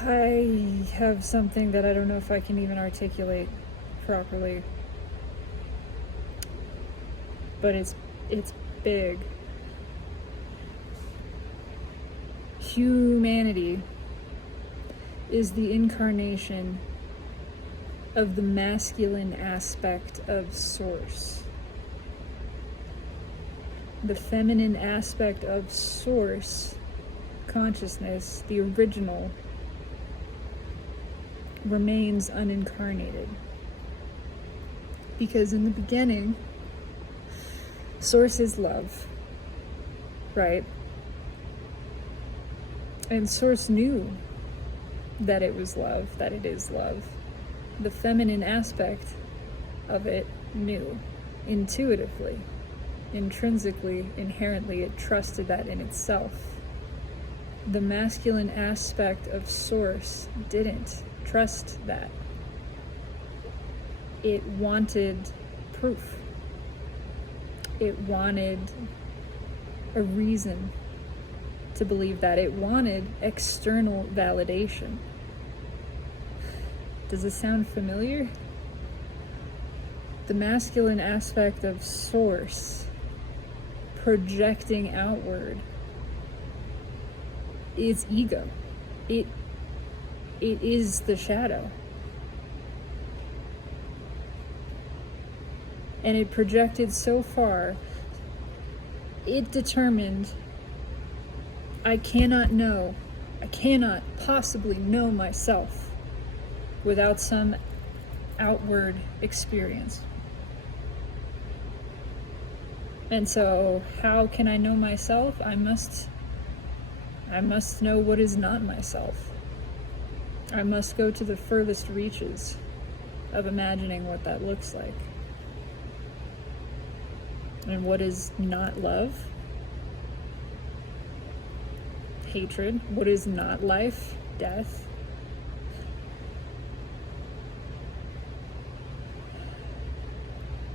I have something that I don't know if I can even articulate properly, but it's big. Humanity is the incarnation of the masculine aspect of Source. The feminine aspect of Source consciousness, the original, remains unincarnated. Because in the beginning, Source is love, right? And Source knew that it was love, that it is love. The feminine aspect of it knew, intuitively, intrinsically, inherently, it trusted that in itself. The masculine aspect of Source didn't trust that. It wanted proof. It wanted a reason to believe that. It wanted external validation. Does it sound familiar? The masculine aspect of Source projecting outward is ego. It is the shadow. And it projected so far, it determined, I cannot possibly know myself without some outward experience. And so, how can I know myself? I must know what is not myself. I must go to the furthest reaches of imagining what that looks like. And what is not love? Hatred. What is not life? Death.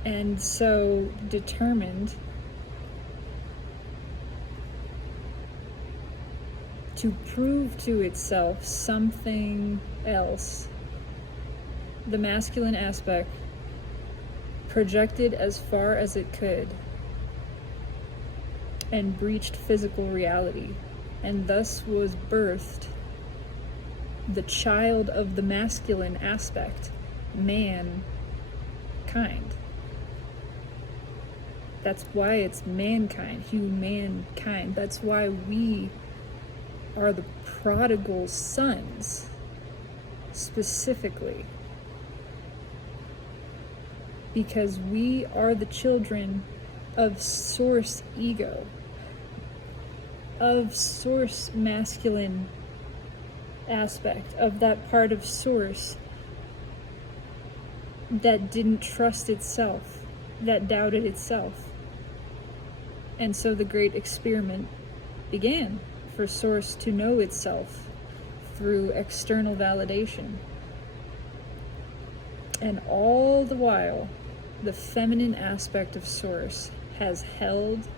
And so determined to prove to itself something else, the masculine aspect projected as far as it could and breached physical reality, and thus was birthed the child of the masculine aspect, mankind. That's why it's mankind, humankind. That's why we are the prodigal sons, specifically. Because we are the children of Source ego, of Source masculine aspect, of that part of Source that didn't trust itself, that doubted itself. And so the great experiment began for Source to know itself through external validation. And all the while, the feminine aspect of Source has held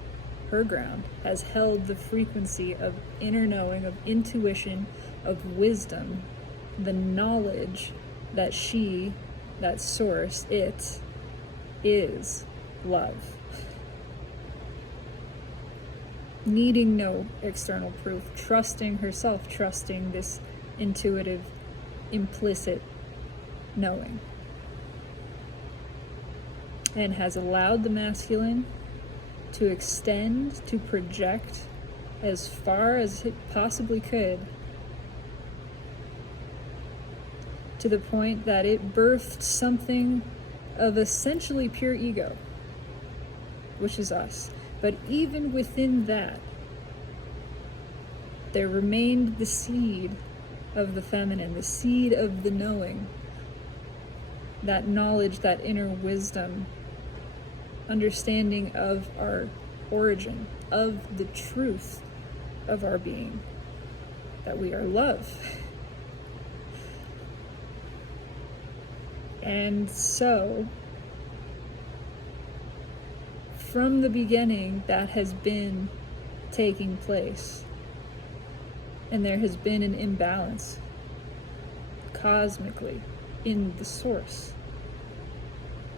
her ground, has held the frequency of inner knowing, of intuition, of wisdom, the knowledge that she, that Source, it is love. Needing no external proof, trusting herself, trusting this intuitive, implicit knowing. And has allowed the masculine to extend, to project as far as it possibly could, to the point that it birthed something of essentially pure ego, which is us. But even within that, there remained the seed of the feminine, the seed of the knowing, that knowledge, that inner wisdom, understanding of our origin, of the truth of our being, that we are love. And so, from the beginning, that has been taking place. And there has been an imbalance cosmically in the source.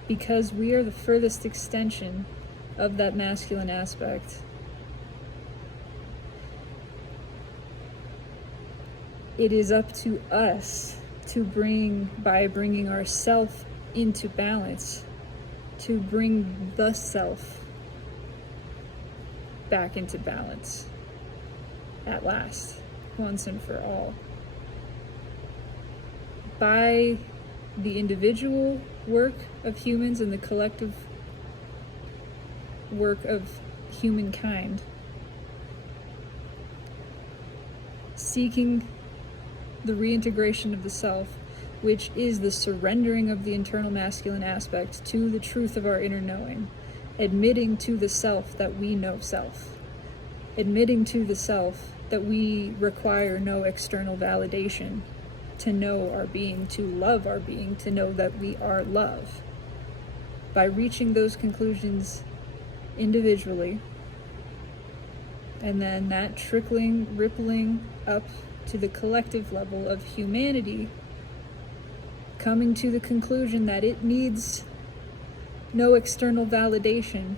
Because we are the furthest extension of that masculine aspect, it is up to us to by bringing ourself into balance, to bring the self back into balance at last, once and for all. By the individual work of humans and the collective work of humankind, seeking the reintegration of the self, which is the surrendering of the internal masculine aspect to the truth of our inner knowing, admitting to the self that we know self, admitting to the self that we require no external validation to know our being, to love our being, to know that we are love. By reaching those conclusions individually, and then that rippling up to the collective level of humanity, coming to the conclusion that it needs no external validation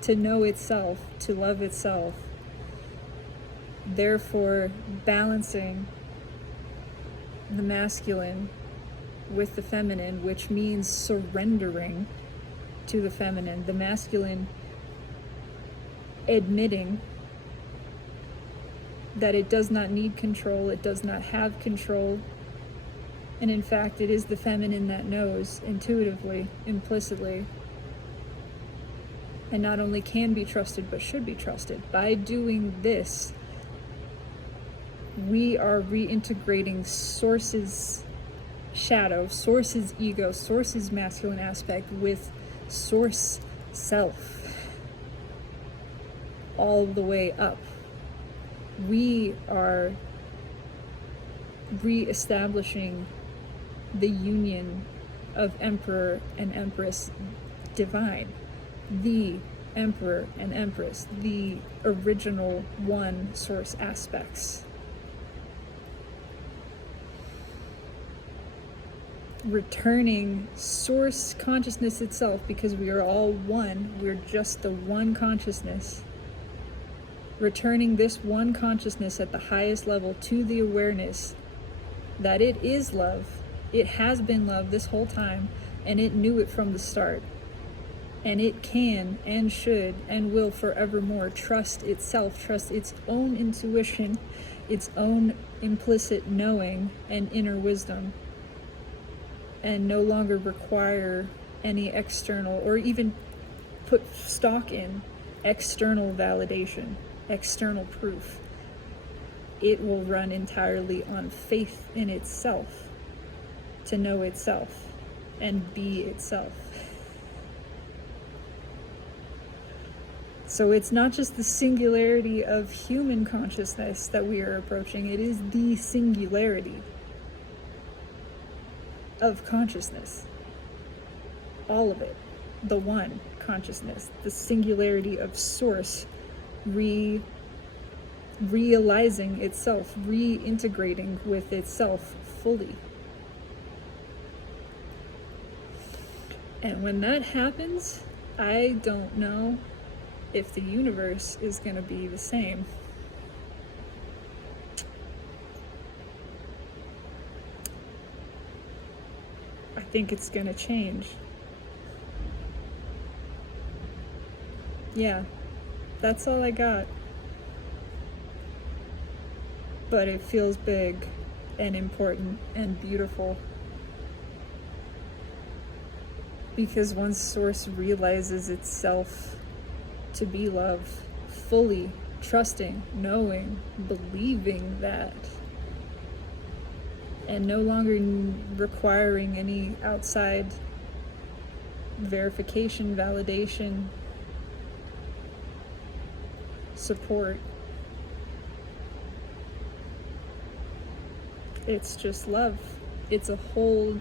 to know itself, to love itself, therefore balancing the masculine with the feminine, which means surrendering to the feminine, the masculine admitting that it does not need control, it does not have control, and in fact it is the feminine that knows intuitively, implicitly, and not only can be trusted but should be trusted. By doing this, we are reintegrating Source's shadow, Source's ego, Source's masculine aspect with Source self, all the way up. We are re-establishing the union of Emperor and Empress divine, the Emperor and Empress, the original one source aspects. Returning source consciousness itself, because we are all one, we're just the one consciousness. Returning this one consciousness at the highest level to the awareness that it is love, it has been love this whole time, and it knew it from the start. And it can and should and will forevermore trust itself, trust its own intuition, its own implicit knowing and inner wisdom, and no longer require any external, or even put stock in external validation, external proof. It will run entirely on faith in itself, to know itself and be itself. So it's not just the singularity of human consciousness that we are approaching, it is the singularity of consciousness. All of it. The one consciousness. The singularity of source realizing itself, reintegrating with itself fully. And when that happens, I don't know if the universe is going to be the same. I think it's going to change. Yeah, that's all I got. But it feels big and important and beautiful. Because once Source realizes itself to be love, fully trusting, knowing, believing that, and no longer requiring any outside verification, validation, support. It's just love. It's a whole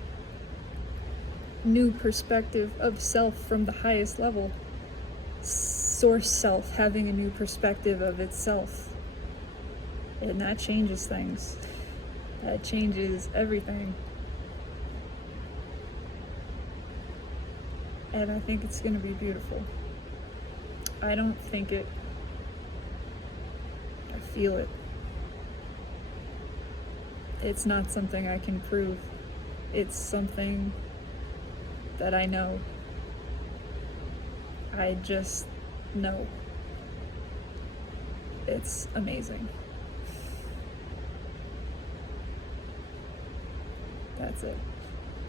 new perspective of self from the highest level. Source self having a new perspective of itself. And that changes things. That changes everything. And I think it's going to be beautiful. I don't think it. I feel it. It's not something I can prove. It's something that I know. I just know. It's amazing. That's it.